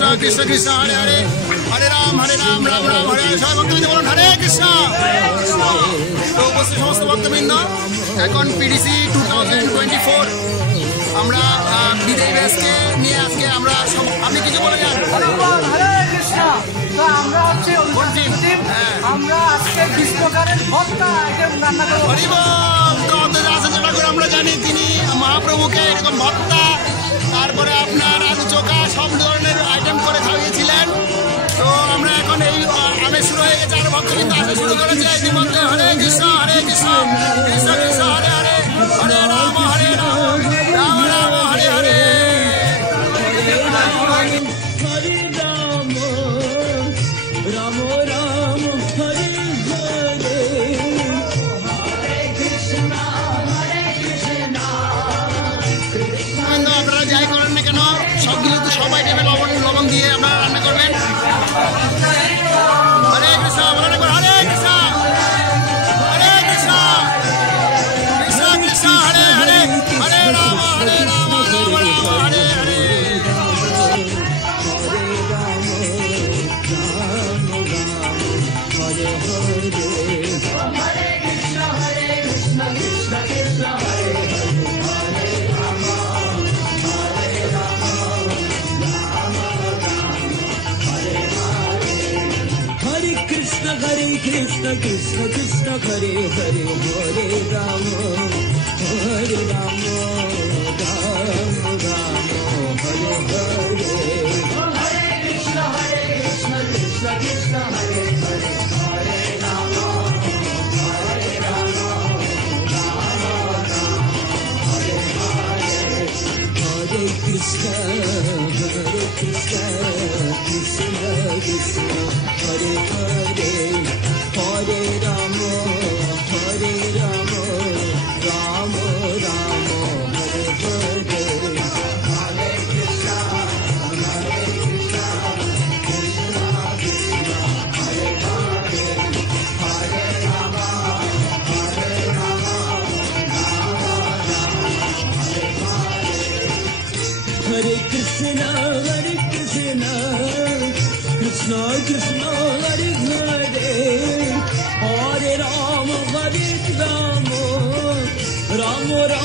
কৃষ্ণ কৃষ্ণ কৃষ্ণ হরে হরে, হরে রাম রাম রাম হরে হরে। সবাই ভক্তবৃন্দ বলুন হরে কৃষ্ণ। তো উপস্থিত সমস্ত ভক্তবৃন্দ, এখন পিডিসি 2024 আমরা বিদায়ী ব্যাচকে নিয়ে আজকে আমরা আপনি কিছু বলে যান। হরে কৃষ্ণ। তো আমরা হচ্ছে আমরা আজকে গ্রীষ্মকালের ভর্তা আইটেম রান্না করব। আমরা জানি তিনি মহাপ্রভুকে এরকম ভর্তা, তারপরে আপনার আলু চোখা সব ধরনের আইটেম করে খাইয়েছিলেন। তো আমরা এখন এই আমেজ শুরু হয়ে গেছে, আর ভক্তবৃন্দ আসা শুরু করেছে ইতিমধ্যে। হরে কৃষ্ণ কৃষ্ণ কৃষ্ণ হরে হরে, হরে রাম রাম রাম হরে হরে। আপনারা যাই করেন না কেন, সবগুলো তো সব আইটেমে লবণ দিয়ে আপনারা রান্না করবেন। হরে কৃষ্ণ, হরে কৃষ্ণ, হরে কৃষ্ণ, কৃষ্ণ কৃষ্ণ হরে হরে, হরে Ram Ram Ram Hare Hare. Hare Krishna Krishna Krishna Hare Hare, Hare Rama Hare Rama Rama Rama Hare Hare. Hare Krishna Krishna Krishna Hare Hare, Hare Rama Hare Rama Rama Rama Hare Hare. Hare Krishna Krishna Krishna Hare Hare, Hare Rama Hare Rama Rama Rama Hare Hare. Hare Krishna Krishna Krishna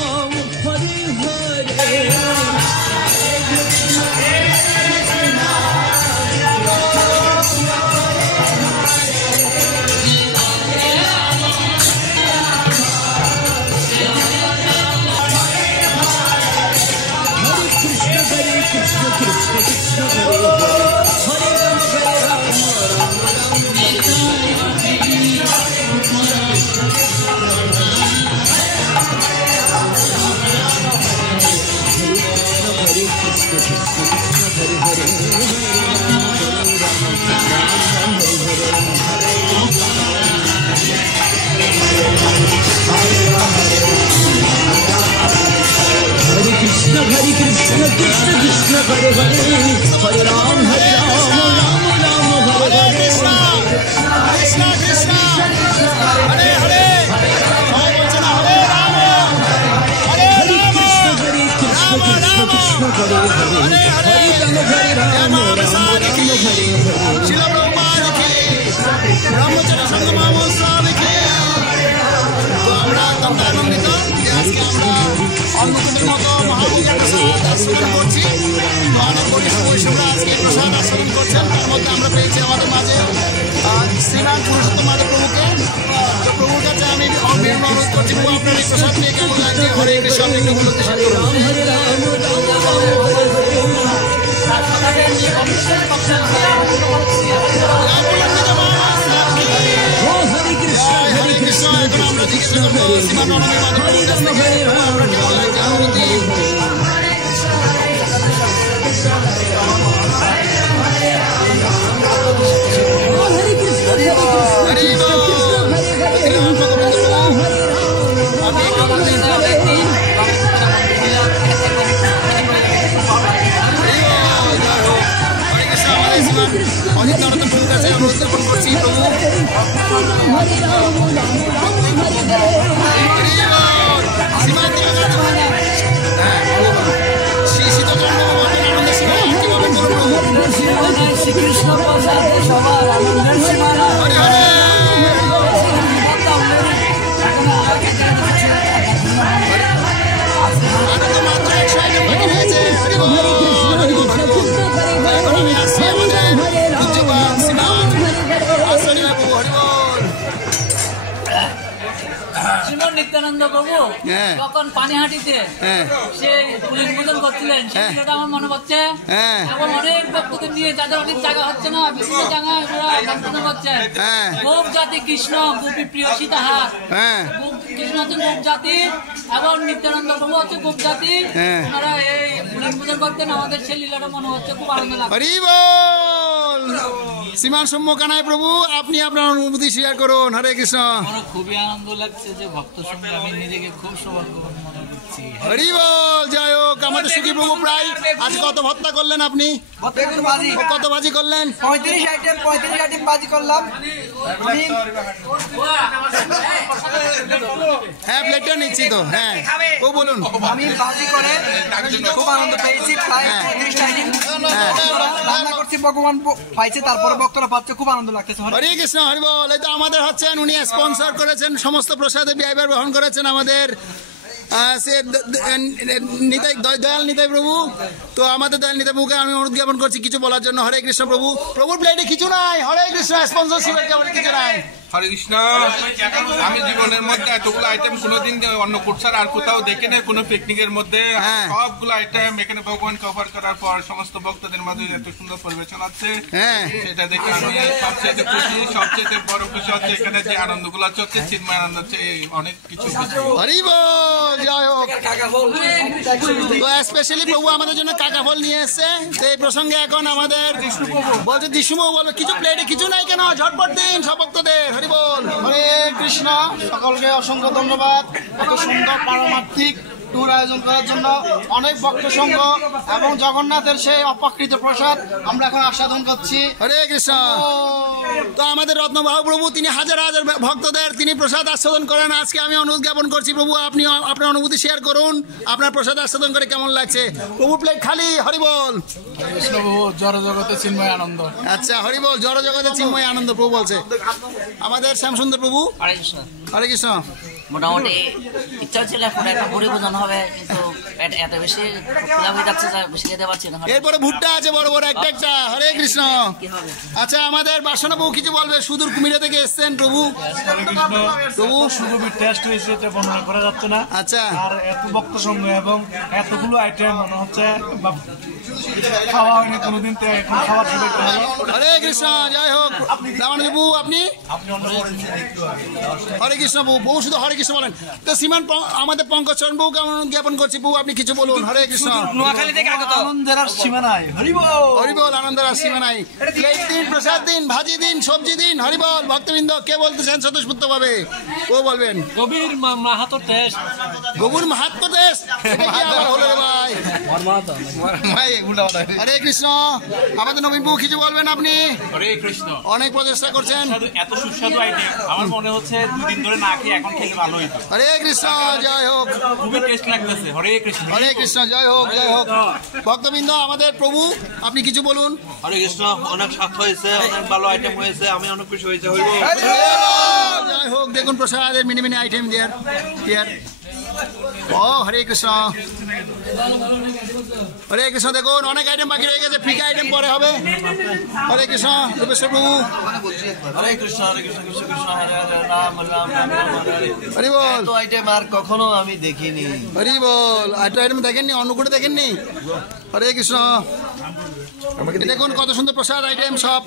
Hare Hare, Hare Rama Hare Rama Rama Rama Hare Hare. Hare Krishna Krishna Krishna Hare Hare, Hare Rama Hare Rama Rama Rama Hare Hare. Hare Krishna Krishna Krishna Hare Hare, Hare Ram Hare Ram Ram Ram Hare Hare. Krishna Krishna Krishna Hare Hare, Hare Rama Hare Krishna Krishna Krishna Hare Hare, Hare Rama Hare Rama Rama Rama Hare Hare. Shila Prabhupada ki, Brahmacharya Sangha Mahosabha ki। তো আমরা অত্যন্ত আনন্দিত যে আজকে আমরা অন্নকূটের মতো মহাপুজোর প্রসাদ আস্বাদন করছি। তো অনেক বরিষ্ঠ বৈষ্ণবরা আজকে প্রসাদ আস্বাদন করছেন। তার মধ্যে আমরা পেয়েছি আমাদের মাঝে শ্রীরাম পুরুষোত্তম মাধব প্রভুকে। তো প্রভুর কাছে আমি বিনম্র অনুরোধ করছি, প্রভু আপনার এই প্রসাদ নিয়ে কেমন লাগছে? হরে কৃষ্ণ একটু বলতে শুরু করুন। হরে কৃষ্ণ, এখন আমরা জিজ্ঞাসা করবো শ্রীমান অনমী মাধব প্রভুর কাছ থেকে আপনার কেমন লাগছে অনুভূতি? অনেক নরতম প্রভুর কাছে আমরা উত্থাপন করছি প্রভু। শ্রী শীতচন্দ্র আনন্দ শিব কিভাবে প্রভু কৃষ্ণ প্রসাদে সবার আনন্দের সীমা নাই। হরে হরে আনন্দ মাত্র 100 আইটেম বাকি রয়েছে। হরি বল হরি বল হরি বল। এখন আমি আসছি আমাদের পূজ্যপাদ শ্রীমান আসরি বাবু। হরি বল। শ্রীমন নিত্যানন্দ প্রভু হ্যাঁ। তখন পানিহাটিতে হ্যাঁ সে উদ্বোধন করছিলেন, সেই ভিডিওটা আমার মনে পড়ছে। হ্যাঁ এবং অনেক ভক্তদের নিয়ে যাদের অনেক জায়গা হচ্ছে না, বিভিন্ন জায়গায় সম্পূর্ণ করছেন। হ্যাঁ গোপ জাতি কৃষ্ণ গোপী প্রিয় সীতাহার। হ্যাঁ কৃষ্ণ হচ্ছে গোপ জাতি এবং নিত্যানন্দ প্রভু হচ্ছে গোপ জাতি। হ্যাঁ। ওনারা এই উদ্বোধন করতেন, আমাদের সেই লীলাটা মনে হচ্ছে খুব আনন্দ লাগছে। হরি বল। শ্রীমান সৌম্য কানাই প্রভু, আপনি আপনার অনুভূতি শেয়ার করুন। হরে কৃষ্ণ। আমার খুবই আনন্দ লাগছে যে ভক্ত সঙ্গে আমি নিজেকে খুব সৌভাগ্যবান মনে করছি। হরি বল। যাই হোক, আমাদের সুখী প্রভু প্রায় আজ কত ভত্তা করলেন আপনি? কত ভাজি করলেন? 35 আইটেম বাজি করলাম। হ্যাঁ প্লেটটা নিচ্ছি তো। হ্যাঁ ও বলুন। আমি বাজি করে খুব আনন্দ পেয়েছি। প্রায় 35টা আইটেম রান্না করছি, ভগবান পাইছে, তারপরে ভক্তরা পাচ্ছে, খুব আনন্দ লাগতেছে। হরে কৃষ্ণ। হরি বল। এই তো আমাদের হচ্ছেন, উনি স্পন্সর করেছেন সমস্ত প্রসাদে ব্যয়ভার বহন করেছেন আমাদের নিতাই দয়াল নিতাই প্রভু। তো আমাদের দয়াল নিতাই প্রভুকে আমি অনুরোধ জ্ঞাপন করছি কিছু বলার জন্য। হরে কৃষ্ণ প্রভু। প্রভুর প্লেটে কিছু নাই। হরে কৃষ্ণ। স্পন্সরশিপের কেমন কিছু নাই। হরে কৃষ্ণ। আমি জীবনের মধ্যে এতগুলো আইটেম কোনোদিন অন্য কোর্সার আর কোথাও দেখে নেই, কোনো পিকনিকের মধ্যে হ্যাঁ। সবগুলো আইটেম এখানে ভগবান কভার করার পর সমস্ত ভক্তদের মাঝে এত সুন্দর পরিবেশন আছে, হ্যাঁ সেটা দেখে আমি সবচেয়ে খুশি। সবচেয়ে বড় খুশি হচ্ছে এখানে যে আনন্দগুলো হচ্ছে, চিন্ময় আনন্দ হচ্ছে, অনেক কিছু। হরি বল। জয় হোক। তো স্পেশালি প্রভু আমাদের জন্য কাকা ফল নিয়ে এসছে। তো এই প্রসঙ্গে এখন আমাদের বলছে যিশুবাবু বলবে কিছু প্লেটে কিছু নাই কেন, ঝটপট দিন সব ভক্তদের। হরি বল। হরে কৃষ্ণ। সকলকে অসংখ্য ধন্যবাদ এত সুন্দর পারমার্থিক ট্যুর আয়োজন করার জন্য। অনেক ভক্ত সংঘ এবং জগন্নাথের সেই অপাকৃত প্রসাদ আমরা এখন আস্বাদন করছি। হরে কৃষ্ণ। তো আমাদের রত্নবাহু প্রভু, তিনি হাজার হাজার ভক্তদের তিনি প্রসাদ আস্বাদন করেন। আজকে আমি অনুরোধ জ্ঞাপন করছি প্রভু, আপনি আপনার অনুভূতি শেয়ার করুন। আপনার প্রসাদ আস্বাদন করে কেমন লাগছে? প্রভু প্লেট খালি। হরি বল। জড় জগতে চিন্ময় আনন্দ। আচ্ছা হরি বল। জড় জগতে চিন্ময় আনন্দ প্রভু বলছে। আমাদের শ্যামসুন্দর প্রভু। হরে কৃষ্ণ। হরে কৃষ্ণ। মোটামুটি ইচ্ছা ছিল এখন একটা ভরি ভোজন হবে, কিন্তু এত বেশি খোলা হয়ে যাচ্ছে, বেশি খেতে পারছি না। এরপরে ভুট্টা আছে বড় বড় একটা একটা। হরে কৃষ্ণ। আচ্ছা আমাদের বাসনা প্রভু কিছু বলবে, সুদূর কুমিরা থেকে এসছেন প্রভু। প্রভু শুধু টেস্ট হয়েছে এটা বর্ণনা করা যাচ্ছে না। আচ্ছা আর এত ভক্ত সঙ্গ এবং এতগুলো আইটেম মনে হচ্ছে খাওয়া হয়নি কোনোদিন, তো এখন খাওয়ার সুযোগ হলো। হরে কৃষ্ণ। জয় হোক। রামানুজ বাবু আপনি? হরে কৃষ্ণ বাবু। বউ শুধু হরে কৃষ্ণ বলেন। তো শ্রীমান আমাদের পঙ্কজ চরণ বাবুকে অনুরোধ জ্ঞাপন করছি, বাবু আপনি কিছু বলুন। হরে কৃষ্ণ। নোয়াখালী থেকে আগত। আনন্দের আর সীমা নাই। হরি বল। হরি বল। আনন্দের আর সীমা নাই। প্লেট দিন, প্রসাদ দিন, ভাজি দিন, সবজি দিন। হরি বল। ভক্তবৃন্দ কে বলতেছেন স্বতঃস্ফূর্ত ভাবে? ও বলবেন। কবির মাহাতো টেস্ট। গবুর মাহাত্ম দেশ। এটা কি আবার হলো রে ভাই? হরে কৃষ্ণ। আমাদের নবীন বাবু কিছু বলবেন আপনি? হরে কৃষ্ণ। অনেক প্রচেষ্টা করছেন। এত সুস্বাদু আইটেম আমার মনে হচ্ছে 2 দিন ধরে না খেয়ে এখন খেলে ভালো হইতো। হরে কৃষ্ণ। জয় হোক। খুবই টেস্ট লাগতেছে। হরে কৃষ্ণ। হরে কৃষ্ণ। জয় হোক। জয় হোক। ভক্তবৃন্দ আমাদের প্রভু আপনি কিছু বলুন। হরে কৃষ্ণ। অনেক স্বাদ হয়েছে, অনেক ভালো আইটেম হয়েছে, আমি অনেক খুশি হয়েছে। হইব। জয় হোক। দেখুন প্রসাদের মিনি মিনি আইটেম দেয়ার। ও হরে কৃষ্ণ। হরে কৃষ্ণ। দেখুন অনেক আইটেম বাকি রয়ে গেছে, ফিকা আইটেম পরে হবে। হরে কৃষ্ণ। রূপেশ্বর প্রভু। হরে কৃষ্ণ। হরে কৃষ্ণ। কৃষ্ণ কৃষ্ণ হরে হরে, রাম রাম রাম রাম হরে। হরি বল। এত আইটেম আর কখনো আমি দেখিনি। হরি বল। আইটেম দেখেননি? অন্নকূটে দেখেননি? হরে কৃষ্ণ। দেখুন কত সুন্দর প্রসাদ আইটেম সব।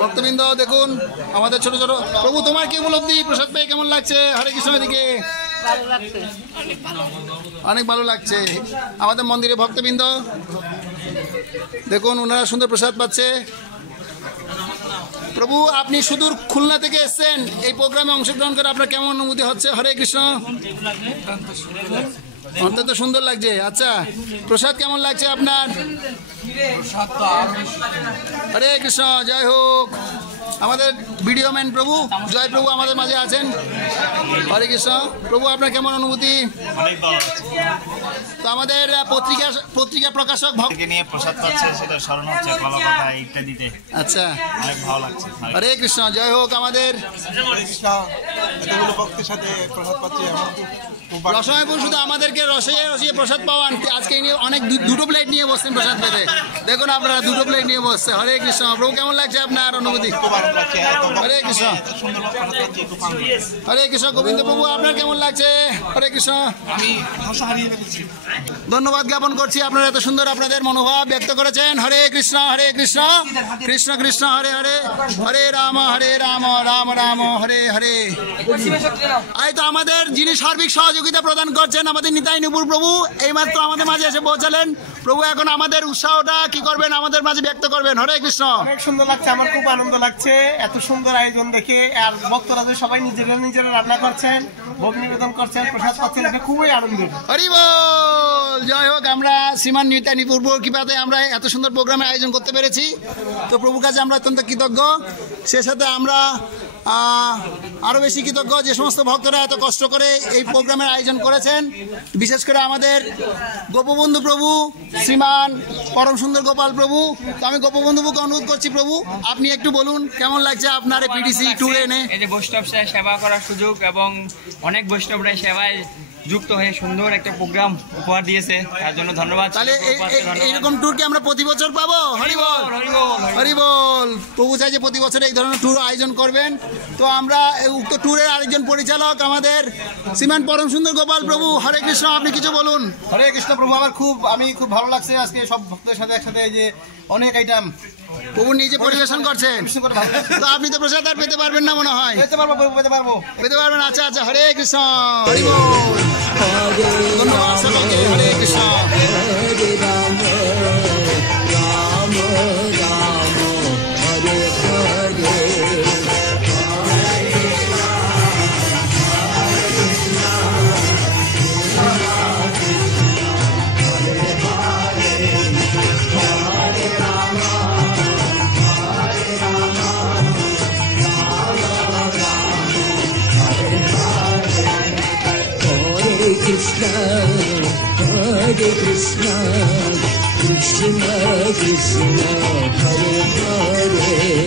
ভক্তবৃন্দ দেখুন আমাদের ছোট ছোট। প্রভু তোমার কি উপলব্ধি? প্রসাদ পেয়ে কেমন লাগছে? হরে কৃষ্ণ দিকে অনেক ভালো লাগছে। আমাদের মন্দিরে ভক্তবৃন্দ দেখুন ওনারা সুন্দর প্রসাদ পাচ্ছে। প্রভু আপনি সুদূর খুলনা থেকে এসেছেন, এই প্রোগ্রামে অংশগ্রহণ করে আপনার কেমন অনুভূতি হচ্ছে? হরে কৃষ্ণ। অত্যন্ত সুন্দর লাগছে। আচ্ছা প্রসাদ কেমন লাগছে আপনার? হরে কৃষ্ণ। জয় হোক। আমাদের ভিডিও ম্যান প্রভু জয় প্রভু আমাদের মাঝে আছেন। হরে কৃষ্ণ। প্রভু আপনার কেমন অনুভূতি? অনেক ভালো তো আমাদের পত্রিকা প্রকাশক নিয়ে প্রসাদ পাচ্ছে, সেটা স্মরণ হচ্ছে কলা পাতা ইত্যাদিতে। আচ্ছা, অনেক ভালো লাগছে। হরে কৃষ্ণ। জয় হোক আমাদের এতগুলো ভক্তের সাথে প্রসাদ পাচ্ছি। রসময়পুর শুধু আমাদেরকে রসিয়ে প্রসাদ পাওয়ান। আজকে নিয়ে অনেক দুটো প্লেট নিয়ে বসছেন প্রসাদ পেতে। দেখুন আপনারা দুটো প্লেট নিয়ে বসছে। হরে কৃষ্ণ। প্রভু কেমন লাগছে আপনার অনুভূতি? হরে কৃষ্ণ। হরে কৃষ্ণ। গোবিন্দ প্রভু আপনার কেমন লাগছে? হরে কৃষ্ণ। আমি ভাষা হারিয়ে ফেলেছি। ধন্যবাদ জ্ঞাপন করছি, আপনারা এত সুন্দর আপনাদের মনোভাব ব্যক্ত করেছেন। হরে কৃষ্ণ হরে কৃষ্ণ কৃষ্ণ কৃষ্ণ হরে হরে, হরে রাম রাম রাম হরে হরে। এই তো আমাদের যিনি সার্বিক সহযোগিতা প্রদান করছেন আমাদের নিতাই নুপুর প্রভু এইমাত্র আমাদের মাঝে এসে পৌঁছালেন। প্রভু এখন আমাদের উৎসাহটা কি করবেন আমাদের মাঝে ব্যক্ত করবেন। হরে কৃষ্ণ। অনেক সুন্দর লাগছে, আমার খুব আনন্দ লাগছে এত সুন্দর আয়োজন দেখে। আর ভক্তরা যে সবাই নিজেরা রান্না করছেন, ভোগ নিবেদন করছেন, প্রসাদ পাচ্ছেন, এটা খুবই আনন্দ। হরি বল। জয় হোক। আমরা শ্রীমান নিতাই নুপুর প্রভুর কৃপাতে আমরা এত সুন্দর প্রোগ্রামের আয়োজন করতে পেরেছি। তো প্রভুর কাছে আমরা অত্যন্ত কৃতজ্ঞ। সে সাথে আমরা আরও বেশি কৃতজ্ঞ যে সমস্ত ভক্তরা এত কষ্ট করে এই প্রোগ্রামের আয়োজন করেছেন। বিশেষ করে আমাদের গোপবন্ধু প্রভু শ্রীমান পরম সুন্দর গোপাল প্রভু। তো আমি গোপবন্ধু প্রভুকে অনুরোধ করছি, প্রভু আপনি একটু বলুন কেমন লাগছে আপনার এই পিটিসি ট্যুরে এনে। এই যে বৈষ্ণব সেবা করার সুযোগ এবং অনেক বৈষ্ণবরা সেবায় যুক্ত হয়ে সুন্দর একটা প্রোগ্রাম উপহার দিয়েছে, তার জন্য ধন্যবাদ। তাহলে এইরকম ট্যুর কি আমরা প্রতি বছর পাবো? হরি বল হরি বল। প্রভু চাই যে প্রতি বছর এই ধরনের ট্যুর আয়োজন করবেন। তো আমরা উক্ত ট্যুরের আরেকজন পরিচালক আমাদের শ্রীমান পরম সুন্দর গোপাল প্রভু। হরে কৃষ্ণ, আপনি কিছু বলুন। হরে কৃষ্ণ প্রভু। আমি খুব ভালো লাগছে আজকে সব ভক্তের সাথে একসাথে যে অনেক আইটেম প্রভু নিজে পরিবেশন করছেন। তো আপনি তো প্রসাদ আর পেতে পারবেন না মনে হয়। পেতে পারবেন। আচ্ছা আচ্ছা। হরে কৃষ্ণ। হরি বল। ধন্যবাদ সকলকে। হরে কৃষ্ণ। হরে Ram Ram Ram Hare Hare. Krishna, Hare Krishna, Krishna Krishna, Hare Hare.